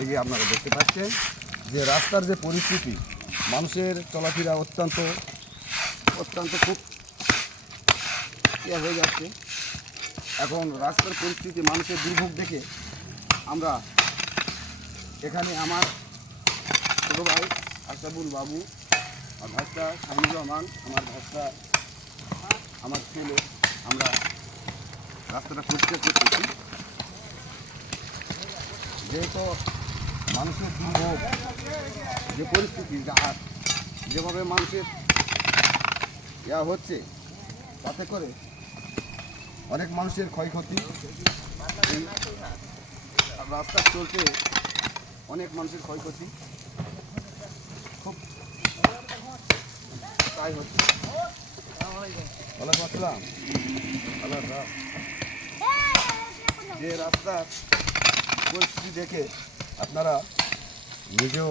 এই যে আপনারা দেখতে পাচ্ছেন যে রাস্তার যে পরিস্থিতি, মানুষের চলাফেরা অত্যন্ত খুব হয়ে যাচ্ছে। এখন রাস্তার পরিস্থিতি, মানুষের দুর্ভোগ দেখে আমরা এখানে আমার ছোটো ভাই আশরাফুল বাবু, আর ভাষা শাহিনুর রহমান, আমার ভাষা, আমার ছেলে, আমরা রাস্তাটা পরিষ্কার করতেছি। যেহেতু মানুষের দুর্ভোগ, যে পরিস্থিতি, যেভাবে মানুষের হচ্ছে, তাতে করে অনেক মানুষের ক্ষয়ক্ষতি। রাস্তা চলতে অনেক মানুষের ক্ষয়ক্ষতি খুব তাই হচ্ছে। ওয়ালাইকুম আসসালাম। যে রাস্তার পরিস্থিতি দেখে আপনারা নিজেও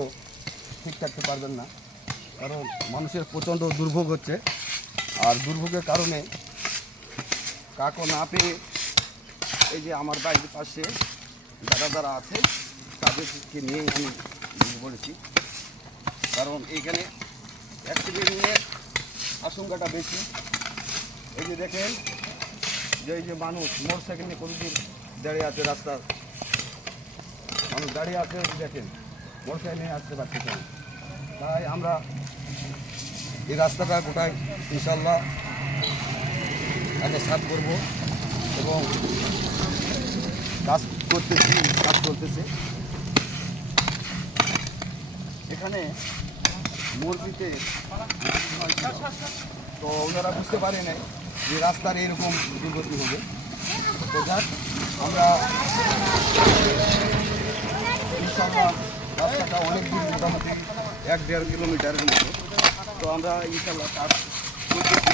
ঠিক থাকতে পারবেন না, কারণ মানুষের প্রচণ্ড দুর্ভোগ হচ্ছে। আর দুর্ভোগের কারণে কাকও না পেয়ে এই যে আমার বাড়ির পাশে যারা আছে তাদেরকে নিয়েই আমি বলেছি, কারণ এইখানে অ্যাক্সিডেন্টের আশঙ্কাটা বেশি। এই যে দেখেন যে এই যে মানুষ মোটরসাইকেল নিয়ে কতদূর দাঁড়িয়ে আছে, রাস্তার মানুষ দাঁড়িয়ে আছে, দেখেন মোটরসাইকেল নিয়ে আসতে পারছে না। তাই আমরা এই রাস্তাটা গোটাই ইনশাল্লাহ একটা সাফ করবো এবং কাজ চলতেছে। এখানে মসজিদে তো ওনারা বুঝতে পারে নাই যে রাস্তার এরকম দুর্গতি হবে। তো যাক, আমরা ইনশাল্লাহ রাস্তাটা অনেক দূর, মোটামুটি 1-1.5 কিলোমিটারের মতো। তো আমরা ইনশাল্লাহ কাজ করতেছি।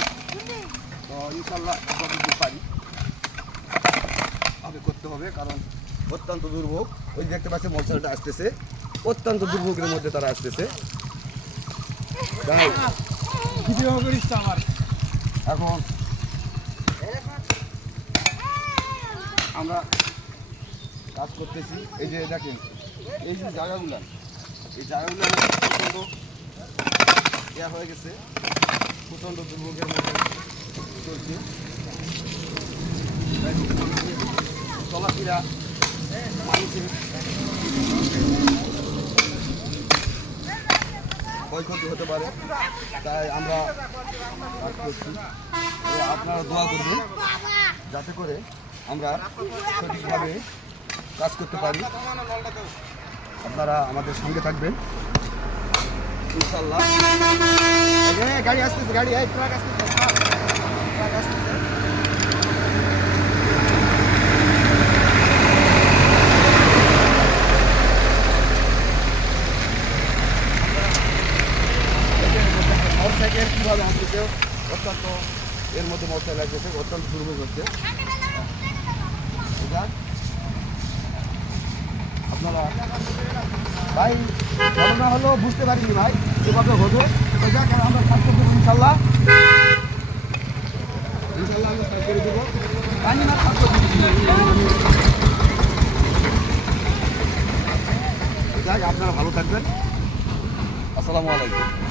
তো ইনশাল্লাহ যতটুকু পারি করতে হবে, কারণ অত্যন্ত দুর্ভোগ। ওই দেখতে পাচ্ছি মোটরসাইকেলটা আসতেছে, অত্যন্ত দুর্ভোগের মধ্যে তারা আসতেছে। এখন আমরা কাজ করতেছি। এই যে দেখেন এই যে জায়গাগুলো, এই জায়গাগুলো প্রচণ্ড হয়ে গেছে, প্রচণ্ড দুর্ভোগের মধ্যে চলছে। চলাফেরা মানুষের ক্ষয়ক্ষতি হতে পারে, তাই আমরা কাজ করছি। আপনারা দোয়া করবেন যাতে করে আমরা সঠিকভাবে কাজ করতে পারি। আপনারা আমাদের সঙ্গে থাকবেন ইনশাল্লাহ। গাড়ি আসতেছে, গাড়ি ট্রাক আসতেছে, ট্রাক আসতেছে। মোটরসাইকেল কীভাবে আসতেছে, অত্যন্ত এর মধ্যে মোটরসাইকেল আসতেছে, অত্যন্ত দুর্ভোগ হচ্ছে। আপনারা ভাই ঘটনা হলো বুঝতে পারিনি ভাই, এভাবে হবে। যাক, আমরা কাজ করবো ইনশাল্লাহ, আমরা কাজ করে দেবো। যাক, আপনারা ভালো থাকবেন। আসসালামু আলাইকুম।